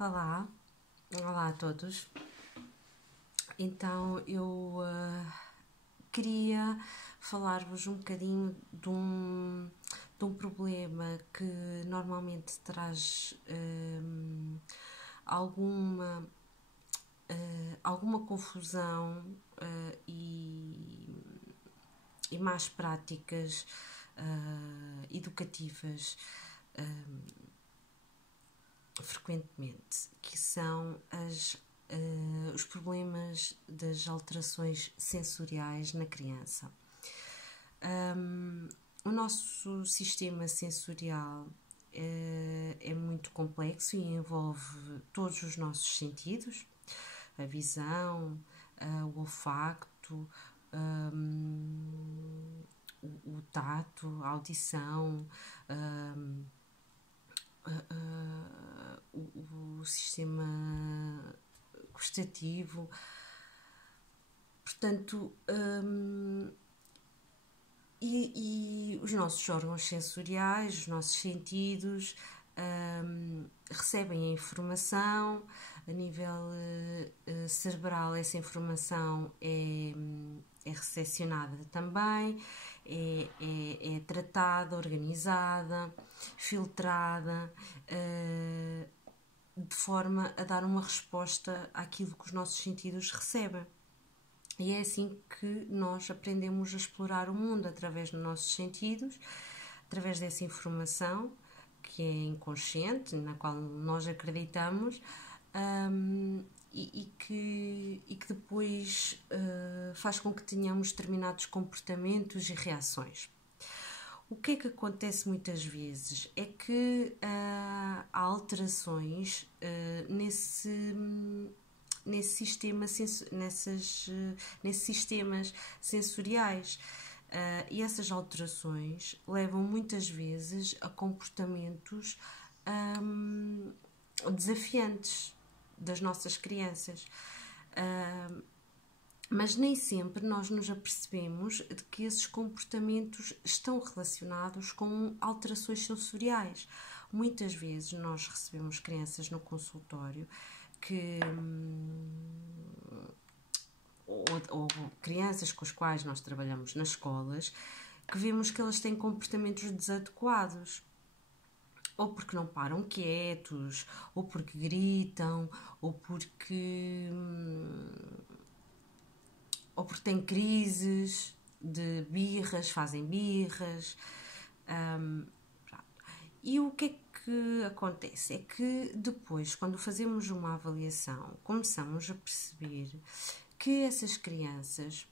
Olá, olá a todos. Então queria falar-vos um bocadinho de um problema que normalmente traz alguma confusão e más práticas educativas frequentemente, que são os problemas das alterações sensoriais na criança. O nosso sistema sensorial é muito complexo e envolve todos os nossos sentidos, a visão, o olfato, o tato, a audição, o sistema gustativo. Portanto, e os nossos órgãos sensoriais, os nossos sentidos recebem a informação a nível cerebral. Essa informação é recepcionada também, é tratada, organizada, filtrada, de forma a dar uma resposta àquilo que os nossos sentidos recebem. E é assim que nós aprendemos a explorar o mundo, através dos nossos sentidos, através dessa informação que é inconsciente, na qual nós acreditamos, e que depois faz com que tenhamos determinados comportamentos e reações. O que é que acontece muitas vezes? É que há alterações nesses sistemas sensoriais, e essas alterações levam muitas vezes a comportamentos desafiantes das nossas crianças. Mas nem sempre nós nos apercebemos de que esses comportamentos estão relacionados com alterações sensoriais. Muitas vezes nós recebemos crianças no consultório que ou crianças com as quais nós trabalhamos nas escolas, que vemos que elas têm comportamentos desadequados, ou porque não param quietos, ou porque gritam, ou porque têm crises de birras, fazem birras. E o que é que acontece? É que depois, quando fazemos uma avaliação, começamos a perceber que essas crianças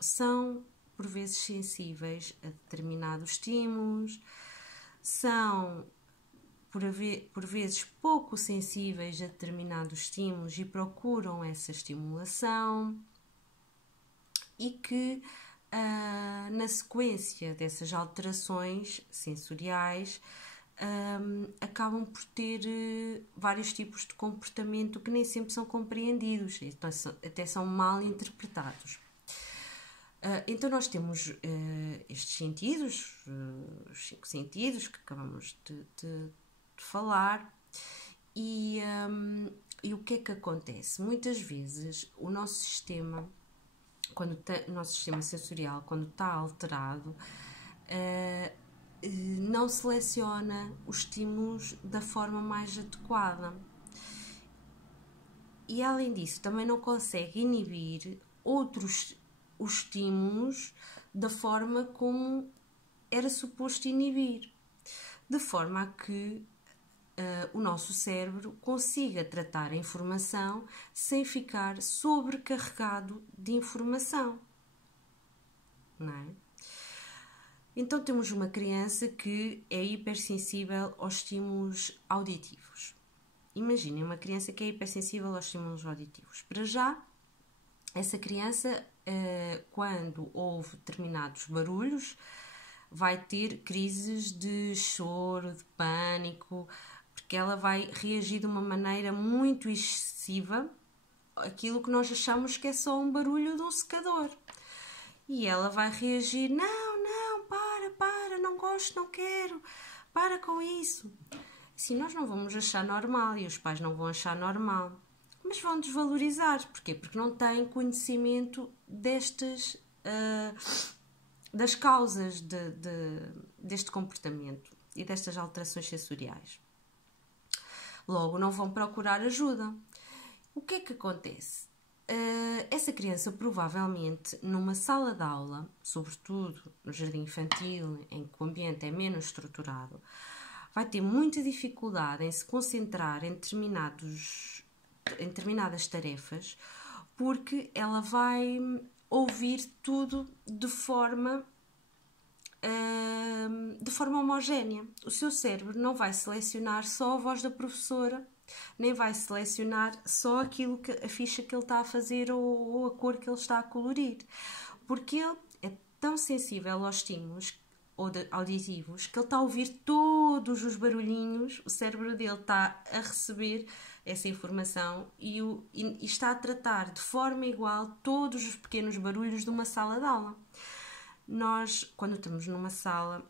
são, por vezes, sensíveis a determinados estímulos, são, por vezes, pouco sensíveis a determinados estímulos e procuram essa estimulação, e que na sequência dessas alterações sensoriais acabam por ter vários tipos de comportamento que nem sempre são compreendidos, então, até são mal interpretados. Então nós temos estes sentidos, os 5 sentidos que acabamos de falar, e o que é que acontece? Muitas vezes o nosso sistema sensorial, quando está alterado, não seleciona os estímulos da forma mais adequada, e além disso também não consegue inibir os estímulos da forma como era suposto inibir, de forma a que o nosso cérebro consiga tratar a informação sem ficar sobrecarregado de informação, não é? Então temos uma criança que é hipersensível aos estímulos auditivos. Imaginem uma criança que é hipersensível aos estímulos auditivos. Para já, essa criança, quando houve determinados barulhos, vai ter crises de choro, de pânico, porque ela vai reagir de uma maneira muito excessiva àquilo que nós achamos que é só um barulho de um secador. E ela vai reagir: não, para, não gosto, não quero, para com isso. Sim, nós não vamos achar normal e os pais não vão achar normal, mas vão desvalorizar. Porquê? Porque não têm conhecimento das causas deste comportamento e destas alterações sensoriais. Logo, não vão procurar ajuda. O que é que acontece? Essa criança provavelmente numa sala de aula, sobretudo no jardim infantil, em que o ambiente é menos estruturado, vai ter muita dificuldade em se concentrar em determinadas tarefas, porque ela vai ouvir tudo de forma homogénea. O seu cérebro não vai selecionar só a voz da professora, nem vai selecionar só a ficha que ele está a fazer ou a cor que ele está a colorir, porque ele é tão sensível aos estímulos auditivos que ele está a ouvir todos os barulhinhos, o cérebro dele está a receber essa informação e está a tratar de forma igual todos os pequenos barulhos de uma sala de aula. Nós, quando estamos numa sala,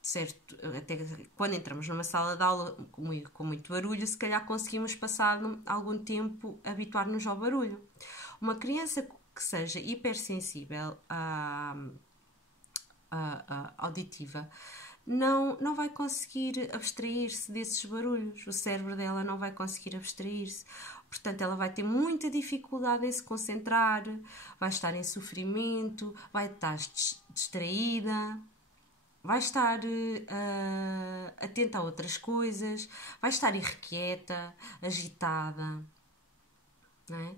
certo, até quando entramos numa sala de aula com muito barulho, se calhar conseguimos passar algum tempo habituar-nos ao barulho. Uma criança que seja hipersensível auditiva não vai conseguir abstrair-se desses barulhos, o cérebro dela não vai conseguir abstrair-se. Portanto, ela vai ter muita dificuldade em se concentrar, vai estar em sofrimento, vai estar distraída, vai estar atenta a outras coisas, vai estar irrequieta, agitada, não é?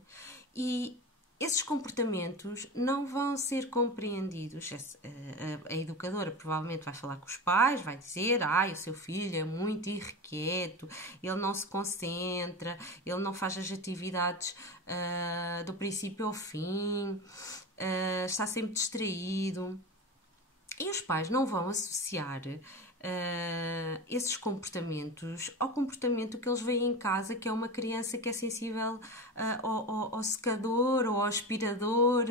E esses comportamentos não vão ser compreendidos. A educadora provavelmente vai falar com os pais, vai dizer: o seu filho é muito irrequieto, ele não se concentra, ele não faz as atividades do princípio ao fim, está sempre distraído. E os pais não vão associar esses comportamentos ao comportamento que eles veem em casa, que é uma criança que é sensível ao secador ou ao aspirador.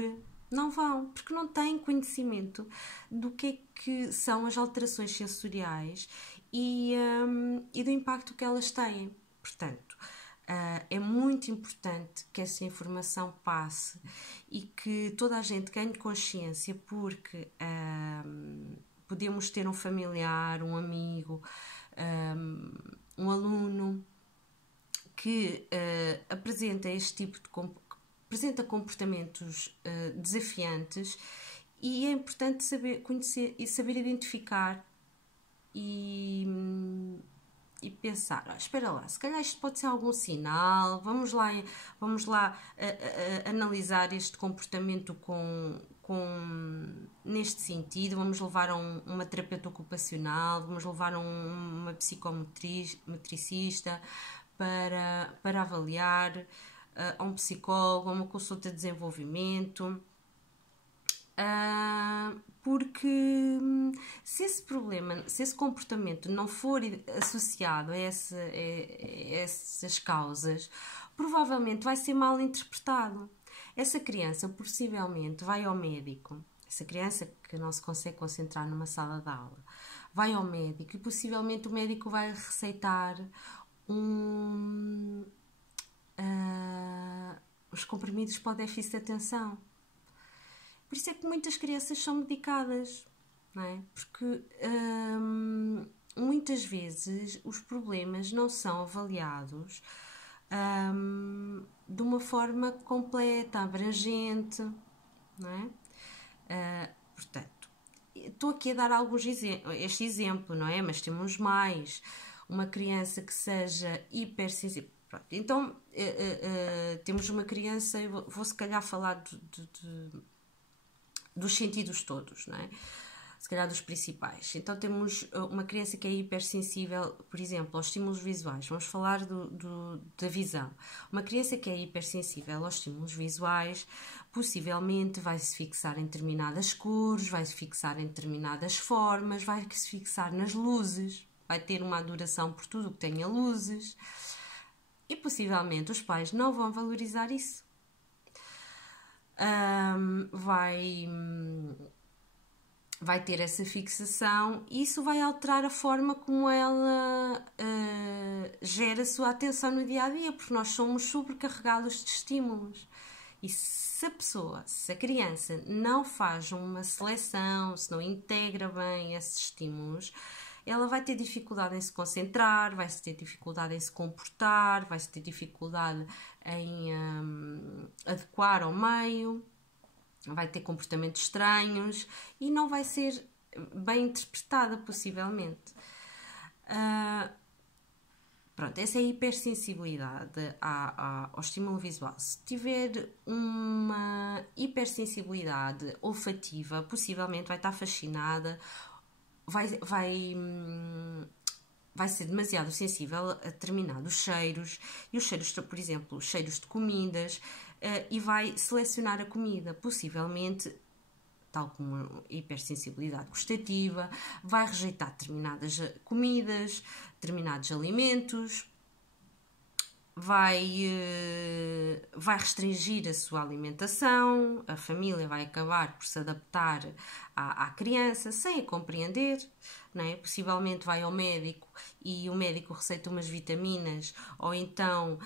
Não vão, porque não têm conhecimento do que é que são as alterações sensoriais e do impacto que elas têm. Portanto, é muito importante que essa informação passe e que toda a gente ganhe consciência, porque podemos ter um familiar, um amigo, um aluno que apresenta este tipo apresenta comportamentos desafiantes, e é importante saber conhecer e saber identificar e pensar: espera lá, se calhar isto pode ser algum sinal, vamos lá analisar este comportamento neste sentido, vamos levar a uma terapeuta ocupacional, vamos levar a uma psicometricista para avaliar, a um psicólogo, a uma consulta de desenvolvimento. Porque se esse comportamento não for associado a essas causas, provavelmente vai ser mal interpretado. Essa criança possivelmente vai ao médico, essa criança que não se consegue concentrar numa sala de aula, vai ao médico e possivelmente o médico vai receitar os comprimidos para o déficit de atenção. Por isso é que muitas crianças são medicadas, não é? Porque muitas vezes os problemas não são avaliados de uma forma completa, abrangente, não é? Portanto, estou aqui a dar este exemplo, não é? Mas temos mais. Uma criança que seja hipersensível. Pronto, então, temos uma criança, vou se calhar falar dos sentidos todos, não é? Se calhar dos principais. Então temos uma criança que é hipersensível, por exemplo, aos estímulos visuais. Vamos falar da visão. Uma criança que é hipersensível aos estímulos visuais, possivelmente vai se fixar em determinadas cores, vai se fixar em determinadas formas, vai se fixar nas luzes, vai ter uma adoração por tudo o que tenha luzes, e possivelmente os pais não vão valorizar isso. vai ter essa fixação e isso vai alterar a forma como ela gera a sua atenção no dia a dia, porque nós somos sobrecarregados de estímulos. E se a criança não faz uma seleção, se não integra bem esses estímulos, ela vai ter dificuldade em se concentrar, vai ter dificuldade em se comportar, vai ter dificuldade em adequar ao meio, vai ter comportamentos estranhos e não vai ser bem interpretada, possivelmente. Pronto, essa é a hipersensibilidade ao estímulo visual. Se tiver uma hipersensibilidade olfativa, possivelmente vai estar fascinada, vai ser demasiado sensível a determinados cheiros, e os cheiros, por exemplo, cheiros de comidas, e vai selecionar a comida, possivelmente, tal como a hipersensibilidade gustativa, vai rejeitar determinadas comidas, determinados alimentos, vai restringir a sua alimentação, a família vai acabar por se adaptar à criança sem a compreender, não é? Possivelmente vai ao médico e o médico receita umas vitaminas, ou então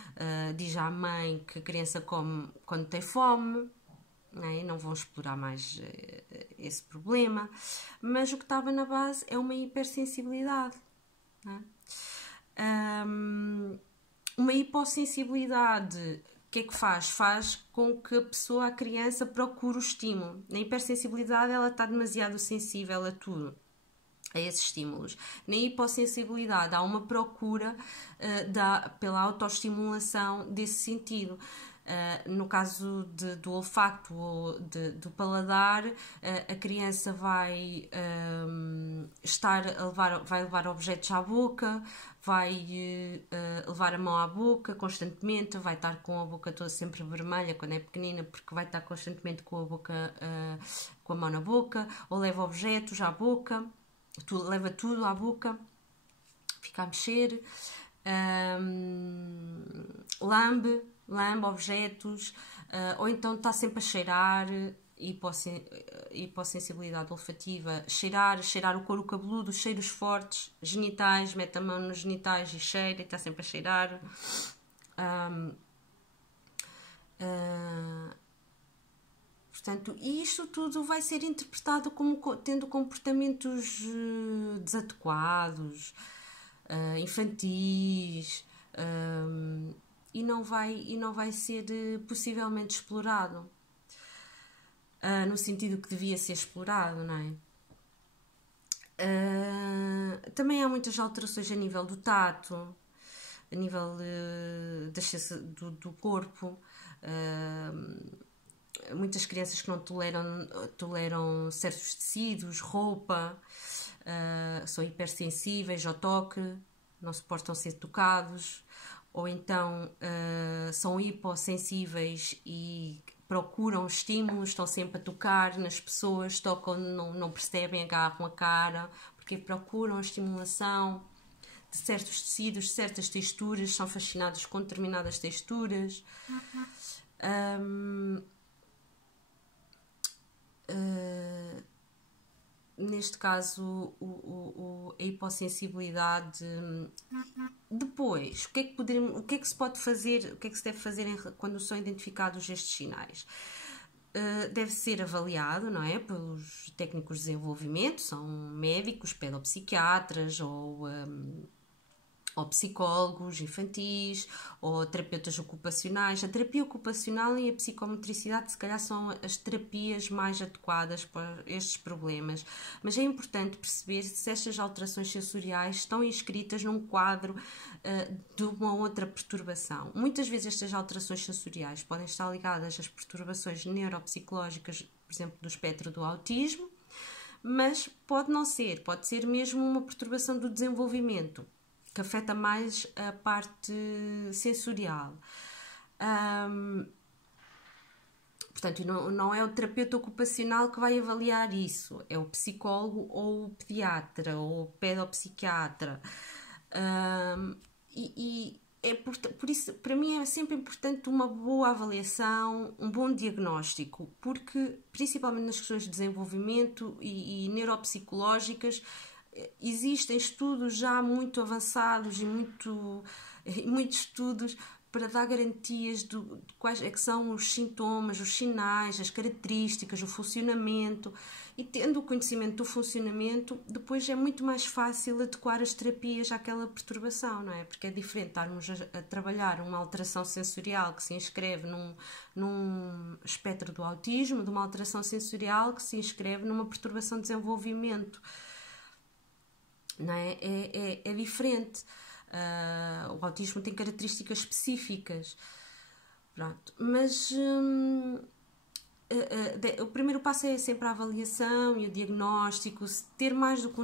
diz à mãe que a criança come quando tem fome. Não vão explorar mais esse problema, mas o que estava na base é uma hipersensibilidade. Uma hipossensibilidade, o que é que faz? Faz com que a criança procure o estímulo. Na hipersensibilidade ela está demasiado sensível a tudo, a esses estímulos. Na hipossensibilidade há uma procura pela autoestimulação desse sentido. No caso do olfato ou do paladar, a criança vai vai levar objetos à boca, vai levar a mão à boca constantemente, vai estar com a boca toda sempre vermelha quando é pequenina, porque vai estar constantemente com a boca, com a mão na boca, ou leva objetos à boca, leva tudo à boca, fica a mexer, lambe objetos, ou então está sempre a cheirar, hipossensibilidade olfativa, cheirar o couro cabeludo, cheiros fortes, genitais, mete a mão nos genitais e cheira, e está sempre a cheirar. Portanto, isto tudo vai ser interpretado como tendo comportamentos desadequados, infantis, e não vai ser possivelmente explorado no sentido que devia ser explorado, não é? Também há muitas alterações a nível do tato, a nível do corpo. Muitas crianças que não toleram certos tecidos, roupa, são hipersensíveis ao toque, não suportam ser tocados, ou então são hipossensíveis e procuram estímulos, estão sempre a tocar nas pessoas, tocam, não percebem, agarram a cara, porque procuram a estimulação de certos tecidos, de certas texturas, são fascinados com determinadas texturas. Neste caso, a hipossensibilidade. Depois, o que é que se pode fazer, o que é que se deve fazer quando são identificados estes sinais? Deve ser avaliado, não é, pelos técnicos de desenvolvimento, são médicos, pedopsiquiatras ou psicólogos infantis, ou terapeutas ocupacionais. A terapia ocupacional e a psicomotricidade, se calhar, são as terapias mais adequadas para estes problemas, mas é importante perceber se estas alterações sensoriais estão inscritas num quadro de uma outra perturbação. Muitas vezes estas alterações sensoriais podem estar ligadas às perturbações neuropsicológicas, por exemplo, do espectro do autismo, mas pode não ser, pode ser mesmo uma perturbação do desenvolvimento, que afeta mais a parte sensorial. Portanto, não é o terapeuta ocupacional que vai avaliar isso, é o psicólogo ou o pediatra ou o pedopsiquiatra. E por isso, para mim é sempre importante uma boa avaliação, um bom diagnóstico, porque principalmente nas questões de desenvolvimento e neuropsicológicas existem estudos já muito avançados e muitos estudos para dar garantias de quais é que são os sintomas, os sinais, as características, o funcionamento. E tendo o conhecimento do funcionamento, depois é muito mais fácil adequar as terapias àquela perturbação, não é? Porque é diferente estarmos a trabalhar uma alteração sensorial que se inscreve num espectro do autismo, de uma alteração sensorial que se inscreve numa perturbação de desenvolvimento, não é? É diferente. O autismo tem características específicas. Pronto. Mas o primeiro passo é sempre a avaliação e o diagnóstico. Ter mais do que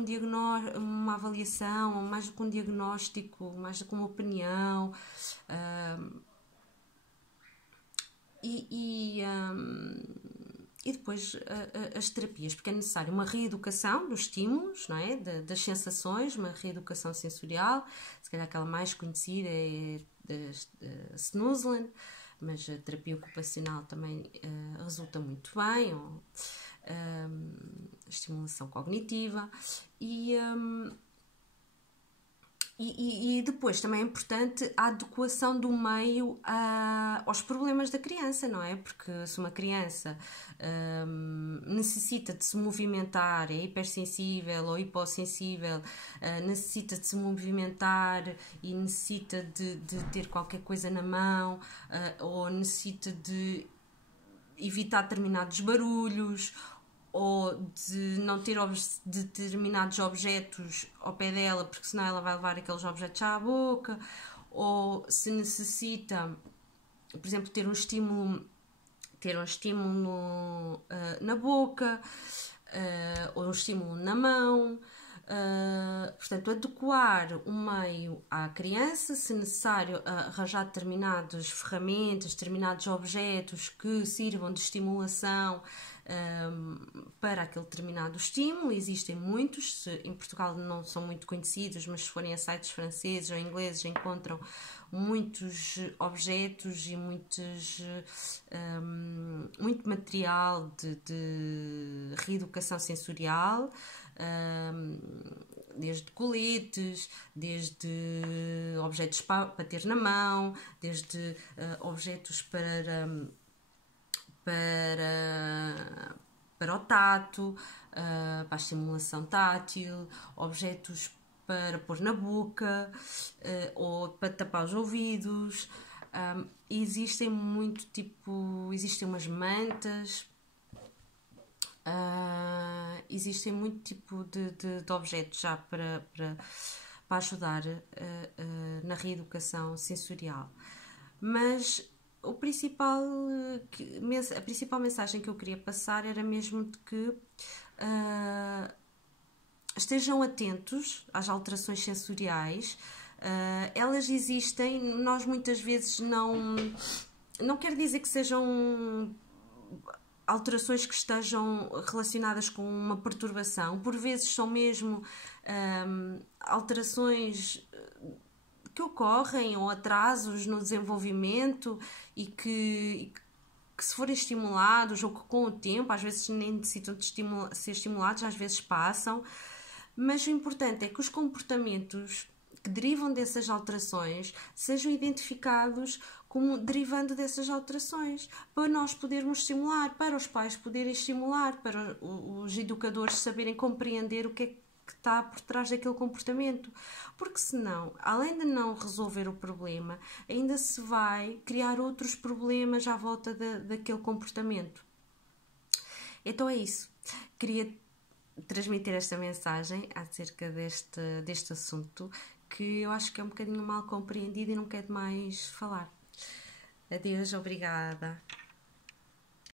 uma avaliação, ou mais do que um diagnóstico, mais do que uma opinião. E depois as terapias, porque é necessário uma reeducação dos estímulos, não é? Das sensações, uma reeducação sensorial. Se calhar aquela mais conhecida é da Snoozland, mas a terapia ocupacional também resulta muito bem, ou estimulação cognitiva. E depois também é importante a adequação do meio aos problemas da criança, não é? Porque se uma criança necessita de se movimentar, é hipersensível ou hipossensível, necessita de se movimentar e necessita de ter qualquer coisa na mão, ou necessita de evitar determinados barulhos, ou de não ter determinados objetos ao pé dela, porque senão ela vai levar aqueles objetos à boca, ou se necessita, por exemplo, ter um estímulo na boca, ou um estímulo na mão. Portanto, adequar o meio à criança, se necessário arranjar determinadas ferramentas, determinados objetos que sirvam de estimulação para aquele determinado estímulo. Existem muitos, em Portugal não são muito conhecidos, mas se forem a sites franceses ou ingleses encontram muitos objetos e muito material de reeducação sensorial, desde coletes, desde objetos para ter na mão, desde objetos para o tato, para a estimulação tátil, objetos para pôr na boca, ou para tapar os ouvidos. Existem existem umas mantas, existem muito tipo de objetos já para ajudar na reeducação sensorial. Mas a principal mensagem que eu queria passar era mesmo de que estejam atentos às alterações sensoriais. Elas existem, nós muitas vezes não quer dizer que sejam alterações que estejam relacionadas com uma perturbação. Por vezes são mesmo alterações que ocorrem, ou atrasos no desenvolvimento, e que se forem estimulados, ou que com o tempo, às vezes nem necessitam de ser estimulados, às vezes passam. Mas o importante é que os comportamentos que derivam dessas alterações sejam identificados como derivando dessas alterações, para nós podermos estimular, para os pais poderem estimular, para os educadores saberem compreender o que é que está por trás daquele comportamento. Porque senão, além de não resolver o problema, ainda se vai criar outros problemas à volta daquele comportamento. Então é isso. Queria transmitir esta mensagem acerca deste assunto, que eu acho que é um bocadinho mal compreendido e não quero mais falar. Adeus, obrigada.